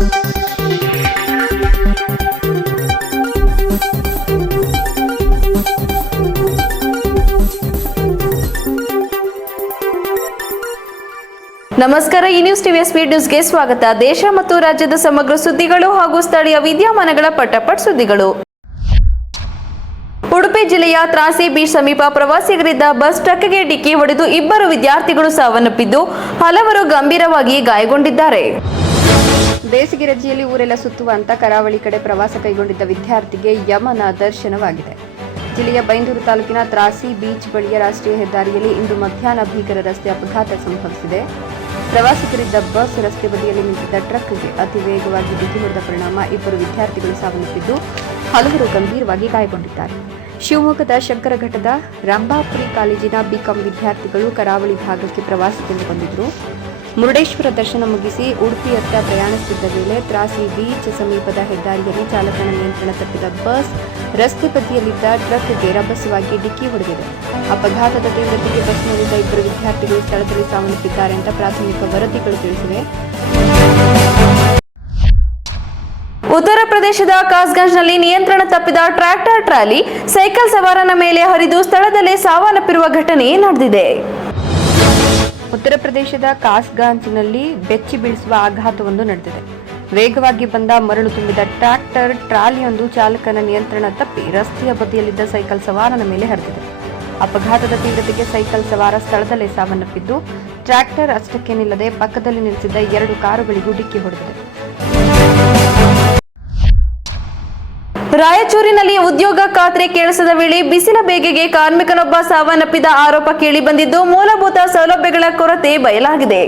ನಮಸ್ಕಾರ. ಈ ನ್ಯೂಸ್ ಟಿವಿಯ ಸ್ಪೀಡ್ ನ್ಯೂಸ್ಗೆ ಸ್ವಾಗತ. ದೇಶ ಮತ್ತು ರಾಜ್ಯದ ಸಮಗ್ರ ಸುದ್ದಿಗಳು ಹಾಗೂ ಸ್ಥಳೀಯ ವಿದ್ಯಮಾನಗಳ ಪಟಪಟ್ ಸುದ್ದಿಗಳು. ಉಡುಪಿ ಜಿಲ್ಲೆಯ ತ್ರಾಸಿ ಬೀಚ್ ಸಮೀಪ ಪ್ರವಾಸಿಗರಿದ್ದ ಬಸ್ ಟ್ರಕ್ಗೆ ಡಿಕ್ಕಿ ಹೊಡೆದು ಇಬ್ಬರು ವಿದ್ಯಾರ್ಥಿಗಳು ಸಾವನ್ನಪ್ಪಿದ್ದು ಹಲವರು ಗಂಭೀರವಾಗಿ ಗಾಯಗೊಂಡಿದ್ದಾರೆ. ಬೇಸಿಗೆ ರಜೆಯಲ್ಲಿ ಊರೆಲ್ಲ ಸುತ್ತುವಂತ ಕರಾವಳಿ ಕಡೆ ಪ್ರವಾಸ ಕೈಗೊಂಡಿದ್ದ ವಿದ್ಯಾರ್ಥಿಗೆ ಯಮನ ದರ್ಶನವಾಗಿದೆ. ಜಿಲ್ಲೆಯ ಬೈಂದೂರು ತಾಲೂಕಿನ ತ್ರಾಸಿ ಬೀಚ್ ಬಳಿಯ ರಾಷ್ಟ್ರೀಯ ಹೆದ್ದಾರಿಯಲ್ಲಿ ಇಂದು ಮಧ್ಯಾಹ್ನ ಭೀಕರ ರಸ್ತೆ ಅಪಘಾತ ಸಂಭವಿಸಿದೆ. ಪ್ರವಾಸಿಗರಿದ್ದ ಬಸ್ ರಸ್ತೆ ಬದಿಯಲ್ಲಿ ನಿಂತಿದ್ದ ಟ್ರಕ್ಗೆ ಅತಿ ವೇಗವಾಗಿ ಡಿಕ್ಕಿ ಹೊಡೆದ ಪರಿಣಾಮ ಇಬ್ಬರು ವಿದ್ಯಾರ್ಥಿಗಳು ಸಾವನ್ನಪ್ಪಿದ್ದು ಹಲವರು ಗಂಭೀರವಾಗಿ ಗಾಯಗೊಂಡಿದ್ದಾರೆ. ಶಿವಮೊಗ್ಗದ ಶಂಕರಘಟ್ಟದ ರಂಭಾಪುರಿ ಕಾಲೇಜಿನ ಬಿಕಾಂ ವಿದ್ಯಾರ್ಥಿಗಳು ಕರಾವಳಿ ಭಾಗಕ್ಕೆ ಪ್ರವಾಸಕ್ಕೆ ಬಂದಿದ್ದರು. ಮುರುಡೇಶ್ವರ ದರ್ಶನ ಮುಗಿಸಿ ಉಡುಪಿಯತ್ತ ಪ್ರಯಾಣಿಸುತ್ತಿದ್ದ ವೇಳೆ ತ್ರಾಸಿ ಬೀಚ್ ಸಮೀಪದ ಹೆದ್ದಾರಿಯಲ್ಲಿ ಚಾಲಕನ ನಿಯಂತ್ರಣ ತಪ್ಪಿದ ಬಸ್ ರಸ್ತೆ ಬದಿಯಲ್ಲಿದ್ದ ಟ್ರಕ್ಗೆ ರಭಸವಾಗಿ ಡಿಕ್ಕಿ ಹೊಡೆದಿದೆ. ಅಪಘಾತದ ತೀವ್ರತೆಗೆ ಬಸ್ನಲ್ಲಿದ್ದ ಇಬ್ಬರು ವಿದ್ಯಾರ್ಥಿಗಳು ಸ್ಥಳದಲ್ಲಿ ಸಾವನ್ನಪ್ಪಿದ್ದಾರೆ ಅಂತ ಪ್ರಾಥಮಿಕ ವರದಿಗಳು ತಿಳಿಸಿವೆ. ಉತ್ತರ ಪ್ರದೇಶದ ಕಾಸ್ಗಂಜ್ನಲ್ಲಿ ನಿಯಂತ್ರಣ ತಪ್ಪಿದ ಟ್ರ್ಯಾಕ್ಟರ್ ಟ್ರಾಲಿ ಸೈಕಲ್ ಸವಾರನ ಮೇಲೆ ಹರಿದು ಸ್ಥಳದಲ್ಲೇ ಸಾವನ್ನಪ್ಪಿರುವ ಘಟನೆ ನಡೆದಿದೆ. ಉತ್ತರ ಪ್ರದೇಶದ ಕಾಸ್ಗಂಜ್ನಲ್ಲಿ ಬೆಚ್ಚಿ ಬೀಳಿಸುವ ಆಘಾತವೊಂದು ನಡೆದಿದೆ. ವೇಗವಾಗಿ ಬಂದ ಮರಳು ತುಂಬಿದ ಟ್ರ್ಯಾಕ್ಟರ್ ಟ್ರಾಲಿಯೊಂದು ಚಾಲಕನ ನಿಯಂತ್ರಣ ತಪ್ಪಿ ರಸ್ತೆಯ ಬದಿಯಲ್ಲಿದ್ದ ಸೈಕಲ್ ಸವಾರನ ಮೇಲೆ ಹರಿದಿದೆ. ಅಪಘಾತದ ತೀವ್ರತೆಗೆ ಸೈಕಲ್ ಸವಾರ ಸ್ಥಳದಲ್ಲೇ ಸಾವನ್ನಪ್ಪಿದ್ದು ಟ್ರ್ಯಾಕ್ಟರ್ ಅಷ್ಟಕ್ಕೆ ನಿಲ್ಲದೆ ಪಕ್ಕದಲ್ಲಿ ನಿಲ್ಲಿಸಿದ್ದ 2 ಕಾರುಗಳಿಗೂ ಡಿಕ್ಕಿ ಹೊಡೆದಿದೆ. ರಾಯಚೂರಿನಲ್ಲಿ ಉದ್ಯೋಗ ಖಾತ್ರಿ ಕೇಳಿಸದ ವೇಳೆ ಬಿಸಿಲ ಬೇಗೆಗೆ ಕಾರ್ಮಿಕನೊಬ್ಬ ಸಾವನ್ನಪ್ಪಿದ ಆರೋಪ ಕೇಳಿ ಬಂದಿದ್ದು ಮೂಲಭೂತ ಸೌಲಭ್ಯಗಳ ಕೊರತೆ ಬಯಲಾಗಿದೆ.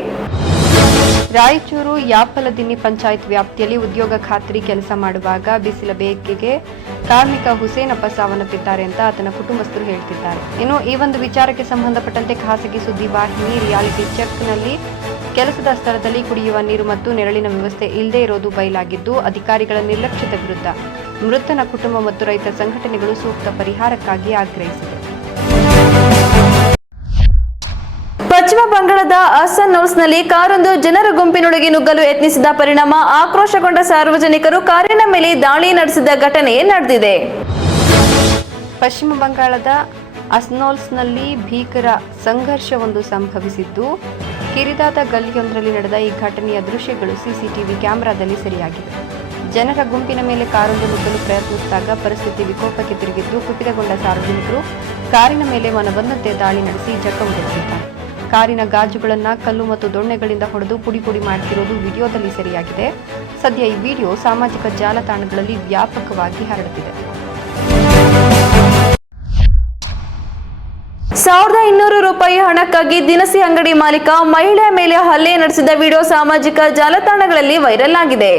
ರಾಯಚೂರು ಯಾಪಲದಿನ್ನಿ ಪಂಚಾಯತ್ ವ್ಯಾಪ್ತಿಯಲ್ಲಿ ಉದ್ಯೋಗ ಖಾತ್ರಿ ಕೆಲಸ ಮಾಡುವಾಗ ಬಿಸಿಲ ಬೇಗೆಗೆ ಕಾರ್ಮಿಕ ಹುಸೇನಪ್ಪ ಸಾವನ್ನಪ್ಪಿದ್ದಾರೆ ಅಂತ ಆತನ ಕುಟುಂಬಸ್ಥರು ಹೇಳ್ತಿದ್ದಾರೆ. ಇನ್ನು ಈ ಒಂದು ವಿಚಾರಕ್ಕೆ ಸಂಬಂಧಪಟ್ಟಂತೆ ಖಾಸಗಿ ಸುದ್ದಿ ವಾಹಿನಿ ರಿಯಾಲಿಟಿ ಚೆಕ್ನಲ್ಲಿ ಕೆಲಸದ ಸ್ಥಳದಲ್ಲಿ ಕುಡಿಯುವ ನೀರು ಮತ್ತು ನೆರಳಿನ ವ್ಯವಸ್ಥೆ ಇಲ್ಲದೆ ಇರೋದು ಬಯಲಾಗಿದ್ದು ಅಧಿಕಾರಿಗಳ ನಿರ್ಲಕ್ಷ್ಯದ ವಿರುದ್ಧ ಮೃತನ ಕುಟುಂಬ ಮತ್ತು ರೈತ ಸಂಘಟನೆಗಳು ಸೂಕ್ತ ಪರಿಹಾರಕ್ಕಾಗಿ ಆಗ್ರಹಿಸಿದೆ. ಪಶ್ಚಿಮ ಬಂಗಾಳದ ಅಸನ್ಸೋಲ್ನಲ್ಲಿ ಕಾರೊಂದು ಜನರ ಗುಂಪಿನೊಳಗೆ ನುಗ್ಗಲು ಯತ್ನಿಸಿದ ಪರಿಣಾಮ ಆಕ್ರೋಶಗೊಂಡ ಸಾರ್ವಜನಿಕರು ಕಾರಿನ ಮೇಲೆ ದಾಳಿ ನಡೆಸಿದ ಘಟನೆ ನಡೆದಿದೆ. ಪಶ್ಚಿಮ ಬಂಗಾಳದ ಅಸನ್ಸೋಲ್ನಲ್ಲಿ ಭೀಕರ ಸಂಘರ್ಷವೊಂದು ಸಂಭವಿಸಿದ್ದು ಕಿರಿದಾದ ಗಲ್ಲಿಯೊಂದರಲ್ಲಿ ನಡೆದ ಈ ಘಟನೆಯ ದೃಶ್ಯಗಳು ಸಿಸಿಟಿವಿ ಕ್ಯಾಮೆರಾದಲ್ಲಿ ಸೆರೆಯಾಗಿವೆ. ಜನರ ಗುಂಪಿನ ಮೇಲೆ ಕಾರೊಂದು ನುಗ್ಗಲು ಪ್ರಯತ್ನಿಸಿದಾಗ ಪರಿಸ್ಥಿತಿ ವಿಕೋಪಕ್ಕೆ ತಿರುಗಿದ್ದು ಕುಪಿತಗೊಂಡ ಸಾರ್ವಜನಿಕರು ಕಾರಿನ ಮೇಲೆ ಮನಬಂದಂತೆ ದಾಳಿ ನಡೆಸಿ ಜಖಂಗೊಳಿಸಿದ್ದಾರೆ. ಕಾರಿನ ಗಾಜುಗಳನ್ನು ಕಲ್ಲು ಮತ್ತು ದೊಣ್ಣೆಗಳಿಂದ ಹೊಡೆದು ಪುಡಿ ಪುಡಿ ಮಾಡುತ್ತಿರುವುದು ವಿಡಿಯೋದಲ್ಲಿ ಸೆರೆಯಾಗಿದೆ. ಸದ್ಯ ಈ ವಿಡಿಯೋ ಸಾಮಾಜಿಕ ಜಾಲತಾಣಗಳಲ್ಲಿ ವ್ಯಾಪಕವಾಗಿ ಹರಡುತ್ತಿದೆ. 1200 ರೂಪಾಯಿ ಹಣಕ್ಕಾಗಿ ದಿನಸಿ ಅಂಗಡಿ ಮಾಲೀಕ ಮಹಿಳೆಯ ಮೇಲೆ ಹಲ್ಲೆ ನಡೆಸಿದ ವಿಡಿಯೋ ಸಾಮಾಜಿಕ ಜಾಲತಾಣಗಳಲ್ಲಿ ವೈರಲ್ ಆಗಿದೆ.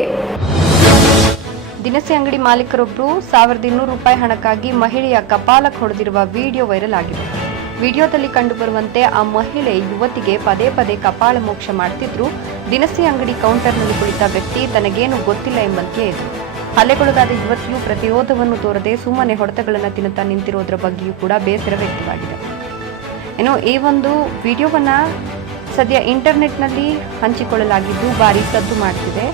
ದಿನಸಿ ಅಂಗಡಿ ಮಾಲೀಕರೊಬ್ಬರು 1200 ರೂಪಾಯಿ ಹಣಕ್ಕಾಗಿ ಮಹಿಳೆಯ ಕಪಾಲಕ್ಕೆ ಹೊಡೆದಿರುವ ವಿಡಿಯೋ ವೈರಲ್ ಆಗಿದೆ. ವಿಡಿಯೋದಲ್ಲಿ ಕಂಡುಬರುವಂತೆ ಆ ಮಹಿಳೆ ಯುವತಿಗೆ ಪದೇ ಪದೇ ಕಪಾಳ ಮೋಕ್ಷ ಮಾಡುತ್ತಿದ್ರು. ದಿನಸಿ ಅಂಗಡಿ ಕೌಂಟರ್ನಲ್ಲಿ ಕುಳಿತ ವ್ಯಕ್ತಿ ತನಗೇನು ಗೊತ್ತಿಲ್ಲ ಎಂಬಂತೆಯೇ ಇದ್ರು. ಹಲ್ಲೆಗೊಳಗಾದ ಯುವತಿಯು ಪ್ರತಿರೋಧವನ್ನು ತೋರದೆ ಸುಮ್ಮನೆ ಹೊಡೆತಗಳನ್ನು ತಿನ್ನುತ್ತಾ ನಿಂತಿರೋದ್ರ ಬಗ್ಗೆಯೂ ಕೂಡ ಬೇಸರ ವ್ಯಕ್ತವಾಗಿದೆ. ಇನ್ನು ಈ ಒಂದು ವಿಡಿಯೋವನ್ನ ಸದ್ಯ ಇಂಟರ್ನೆಟ್ನಲ್ಲಿ ಹಂಚಿಕೊಳ್ಳಲಾಗಿದ್ದು ಭಾರಿ ಸದ್ದು ಮಾಡುತ್ತಿದೆ.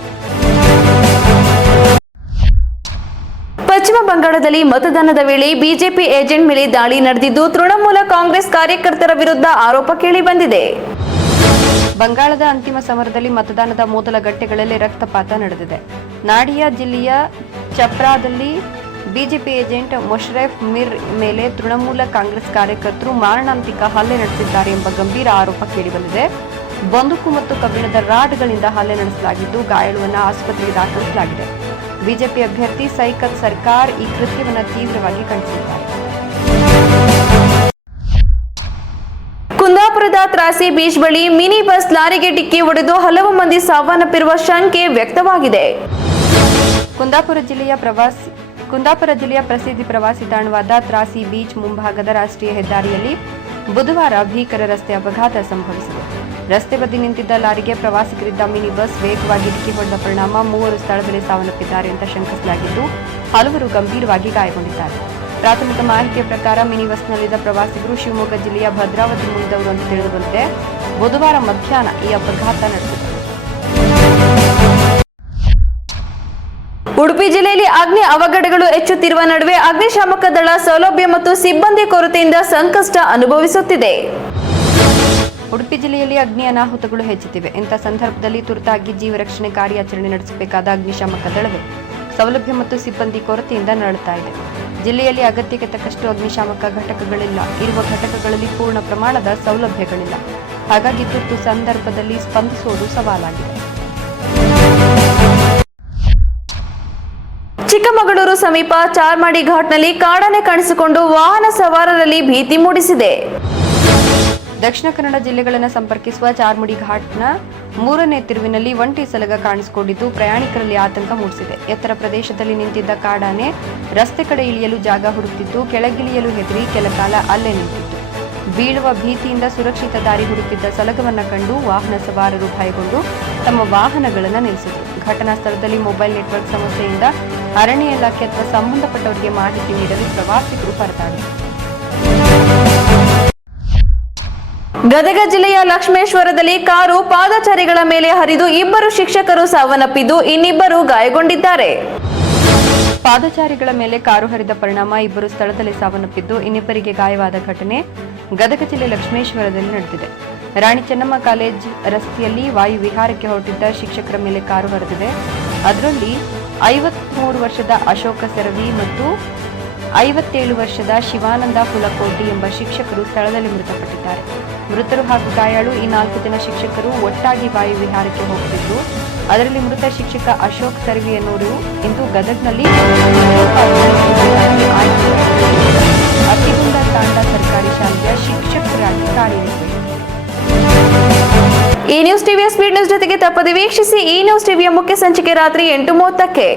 ಪಶ್ಚಿಮ ಬಂಗಾಳದಲ್ಲಿ ಮತದಾನದ ವೇಳೆ ಬಿಜೆಪಿ ಏಜೆಂಟ್ ಮೇಲೆ ದಾಳಿ ನಡೆದಿದ್ದು ತೃಣಮೂಲ ಕಾಂಗ್ರೆಸ್ ಕಾರ್ಯಕರ್ತರ ವಿರುದ್ಧ ಆರೋಪ ಕೇಳಿ ಬಂದಿದೆ. ಬಂಗಾಳದ ಅಂತಿಮ ಸಮರದಲ್ಲಿ ಮತದಾನದ ಮೊದಲ ಗಂಟೆಗಳಲ್ಲಿ ರಕ್ತಪಾತ ನಡೆದಿದೆ. ನಾಡಿಯಾ ಜಿಲ್ಲೆಯ ಚಪ್ರಾದಲ್ಲಿ ಬಿಜೆಪಿ ಏಜೆಂಟ್ ಮೊಷರಫ್ ಮಿರ್ ಮೇಲೆ ತೃಣಮೂಲ ಕಾಂಗ್ರೆಸ್ ಕಾರ್ಯಕರ್ತರು ಮಾರಣಾಂತಿಕ ಹಲ್ಲೆ ನಡೆಸಿದ್ದಾರೆ ಎಂಬ ಗಂಭೀರ ಆರೋಪ ಕೇಳಿಬಂದಿದೆ. ಬಂದೂಕು ಮತ್ತು ಕಬ್ಬಿಣದ ರಾಡ್ಗಳಿಂದ ಹಲ್ಲೆ ನಡೆಸಲಾಗಿದ್ದು ಗಾಯಾಳುವನ್ನು ಆಸ್ಪತ್ರೆಗೆ ದಾಖಲಿಸಲಾಗಿದೆ. ಬಿಜೆಪಿ ಅಭ್ಯರ್ಥಿ ಸೈಕತ್ ಸರ್ಕಾರ್ ಈ ಕೃತ್ಯವನ್ನು ತೀವ್ರವಾಗಿ ಖಂಡಿಸಿದ್ದಾರೆ. ಕುಂದಾಪುರದ ತ್ರಾಸಿ ಬೀಚ್ ಬಳಿ ಮಿನಿ ಬಸ್ ಲಾರಿಗೆ ಡಿಕ್ಕಿ ಹೊಡೆದು ಹಲವು ಮಂದಿ ಸಾವನ್ನಪ್ಪಿರುವ ಶಂಕೆ ವ್ಯಕ್ತವಾಗಿದೆ. ಕುಂದಾಪುರ ಜಿಲ್ಲೆಯ ಪ್ರಸಿದ್ಧ ಪ್ರವಾಸಿ ತಾಣವಾದ ತ್ರಾಸಿ ಬೀಚ್ ಮುಂಭಾಗದ ರಾಷ್ಟ್ರೀಯ ಹೆದ್ದಾರಿಯಲ್ಲಿ ಬುಧವಾರ ಭೀಕರ ರಸ್ತೆ ಅಪಘಾತ ಸಂಭವಿಸಿದೆ. ರಸ್ತೆ ಬದಿ ನಿಂತಿದ್ದ ಲಾರಿಗೆ ಪ್ರವಾಸಿಗರಿದ್ದ ಮಿನಿ ಬಸ್ ವೇಗವಾಗಿ ಡಿಕ್ಕಿ ಹೊಡೆದ ಪರಿಣಾಮ 3 ಸ್ಥಳದಲ್ಲಿ ಸಾವನ್ನಪ್ಪಿದ್ದಾರೆ ಅಂತ ಶಂಕಿಸಲಾಗಿದ್ದು ಹಲವರು ಗಂಭೀರವಾಗಿ ಗಾಯಗೊಂಡಿದ್ದಾರೆ. ಪ್ರಾಥಮಿಕ ಮಾಹಿತಿಯ ಪ್ರಕಾರ ಮಿನಿ ಬಸ್ನಲ್ಲಿದ್ದ ಪ್ರವಾಸಿಗರು ಶಿವಮೊಗ್ಗ ಜಿಲ್ಲೆಯ ಭದ್ರಾವತಿ ಮೂಲದವರು ಅಂತ ತಿಳಿದುಬಂದಿದೆ. ಬುಧವಾರ ಮಧ್ಯಾಹ್ನ ಈ ಅಪಘಾತ ನಡೆದಿದೆ. ಉಡುಪಿ ಜಿಲ್ಲೆಯಲ್ಲಿ ಅಗ್ನಿ ಅವಘಡಗಳು ಹೆಚ್ಚುತ್ತಿರುವ ನಡುವೆ ಅಗ್ನಿಶಾಮಕ ದಳ ಸೌಲಭ್ಯ ಮತ್ತು ಸಿಬ್ಬಂದಿ ಕೊರತೆಯಿಂದ ಸಂಕಷ್ಟ ಅನುಭವಿಸುತ್ತಿದೆ. ಉಡುಪಿ ಜಿಲ್ಲೆಯಲ್ಲಿ ಅಗ್ನಿ ಅನಾಹುತಗಳು ಹೆಚ್ಚುತ್ತಿವೆ. ಇಂಥ ಸಂದರ್ಭದಲ್ಲಿ ತುರ್ತಾಗಿ ಜೀವ ರಕ್ಷಣೆ ಕಾರ್ಯಾಚರಣೆ ನಡೆಸಬೇಕಾದ ಅಗ್ನಿಶಾಮಕ ದಳವೇ ಸೌಲಭ್ಯ ಮತ್ತು ಸಿಬ್ಬಂದಿ ಕೊರತೆಯಿಂದ ನರಳುತ್ತಾ ಇದೆ. ಜಿಲ್ಲೆಯಲ್ಲಿ ಅಗತ್ಯಕ್ಕೆ ತಕ್ಕಷ್ಟು ಅಗ್ನಿಶಾಮಕ ಘಟಕಗಳಿಲ್ಲ. ಇರುವ ಘಟಕಗಳಲ್ಲಿ ಪೂರ್ಣ ಪ್ರಮಾಣದ ಸೌಲಭ್ಯಗಳಿಲ್ಲ. ಹಾಗಾಗಿ ತುರ್ತು ಸಂದರ್ಭದಲ್ಲಿ ಸ್ಪಂದಿಸುವುದು ಸವಾಲಾಗಿದೆ. ಚಿಕ್ಕಮಗಳೂರು ಸಮೀಪ ಚಾರ್ಮಾಡಿ ಘಾಟ್ನಲ್ಲಿ ಕಾಡಾನೆ ಕಾಣಿಸಿಕೊಂಡು ವಾಹನ ಸವಾರರಲ್ಲಿ ಭೀತಿ ಮೂಡಿಸಿದೆ. ದಕ್ಷಿಣ ಕನ್ನಡ ಜಿಲ್ಲೆಗಳನ್ನು ಸಂಪರ್ಕಿಸುವ ಚಾರ್ಮಾಡಿ ಘಾಟ್ನ 3ನೇ ತಿರುವಿನಲ್ಲಿ ಒಂಟಿ ಸಲಗ ಕಾಣಿಸಿಕೊಂಡಿದ್ದು ಪ್ರಯಾಣಿಕರಲ್ಲಿ ಆತಂಕ ಮೂಡಿಸಿದೆ. ಎತ್ತರ ಪ್ರದೇಶದಲ್ಲಿ ನಿಂತಿದ್ದ ಕಾಡಾನೆ ರಸ್ತೆ ಕಡೆ ಇಳಿಯಲು ಜಾಗ ಹುಡುಕ್ತಿದ್ದು ಕೆಳಗಿಳಿಯಲು ಹೆದರಿ ಕೆಲಕಾಲ ಅಲ್ಲೇ ನಿಂತಿತ್ತು. ಬೀಳುವ ಭೀತಿಯಿಂದ ಸುರಕ್ಷಿತ ದಾರಿ ಹುಡುಕಿದ್ದ ಸಲಗವನ್ನ ಕಂಡು ವಾಹನ ಸವಾರರು ಭಯಗೊಂಡು ತಮ್ಮ ವಾಹನಗಳನ್ನು ನಿಲ್ಲಿಸಿದರು. ಘಟನಾ ಸ್ಥಳದಲ್ಲಿ ಮೊಬೈಲ್ ನೆಟ್ವರ್ಕ್ ಸಮಸ್ಯೆಯಿಂದ ಅರಣ್ಯ ಇಲಾಖೆ ಅಥವಾ ಸಂಬಂಧಪಟ್ಟವರಿಗೆ ಮಾಹಿತಿ ನೀಡಲು ಪ್ರವಾಸಿಗರು ಪರದಾಡಿದರು. ಗದಗ ಜಿಲ್ಲೆಯ ಲಕ್ಷ್ಮೇಶ್ವರದಲ್ಲಿ ಕಾರು ಪಾದಚಾರಿಗಳ ಮೇಲೆ ಹರಿದು 2 ಶಿಕ್ಷಕರು ಸಾವನ್ನಪ್ಪಿದ್ದು ಇನ್ನಿಬ್ಬರು ಗಾಯಗೊಂಡಿದ್ದಾರೆ. ಪಾದಚಾರಿಗಳ ಮೇಲೆ ಕಾರು ಹರಿದ ಪರಿಣಾಮ 2 ಸ್ಥಳದಲ್ಲಿ ಸಾವನ್ನಪ್ಪಿದ್ದು ಇನ್ನಿಬ್ಬರಿಗೆ ಗಾಯವಾದ ಘಟನೆ ಗದಗ ಜಿಲ್ಲೆ ಲಕ್ಷ್ಮೇಶ್ವರದಲ್ಲಿ ನಡೆದಿದೆ. ರಾಣಿ ಚೆನ್ನಮ್ಮ ಕಾಲೇಜ್ ರಸ್ತೆಯಲ್ಲಿ ವಾಯು ವಿಹಾರಕ್ಕೆ ಹೊರಟಿದ್ದ ಶಿಕ್ಷಕರ ಮೇಲೆ ಕಾರು ಹರಿದಿದೆ. ಅದರಲ್ಲಿ 53 ವರ್ಷದ ಅಶೋಕ ಸೆರವಿ ಮತ್ತು 57 ವರ್ಷದ ಶಿವಾನಂದ ಹುಲಕೋಟಿ ಎಂಬ ಶಿಕ್ಷಕರು ಸ್ಥಳದಲ್ಲಿ ಮೃತಪಟ್ಟಿದ್ದಾರೆ. ಮೃತರು ಹಾಗೂ ಗಾಯಾಳು ಈ 4 ಜನ ಶಿಕ್ಷಕರು ಒಟ್ಟಾಗಿ ವಾಯು ವಿಹಾರಕ್ಕೆ ಹೋಗುತ್ತಿದ್ದು, ಅದರಲ್ಲಿ ಮೃತ ಶಿಕ್ಷಕ ಅಶೋಕ್ ಸರ್ವಿ ಎನ್ನುವರು ಇಂದು ಗದಗ್ನಲ್ಲಿ ಅತಿಗುಂದ ತಾಂಡ ಸರ್ಕಾರಿ ಶಾಲೆಯ ಶಿಕ್ಷಕರಾಗಿ ಕಾರ್ಯನಿರ್ವಹಿಸಿದರು. ಈ ನ್ಯೂಸ್ ಟಿವಿಯ ಸ್ಪೀಡ್ ನ್ಯೂಸ್ ಜೊತೆಗೆ ತಪ್ಪದೆ ವೀಕ್ಷಿಸಿ. ಈ ನ್ಯೂಸ್ ಟಿವಿಯ ಮುಖ್ಯ ಸಂಚಿಕೆ ರಾತ್ರಿ 8:30ಕ್ಕೆ.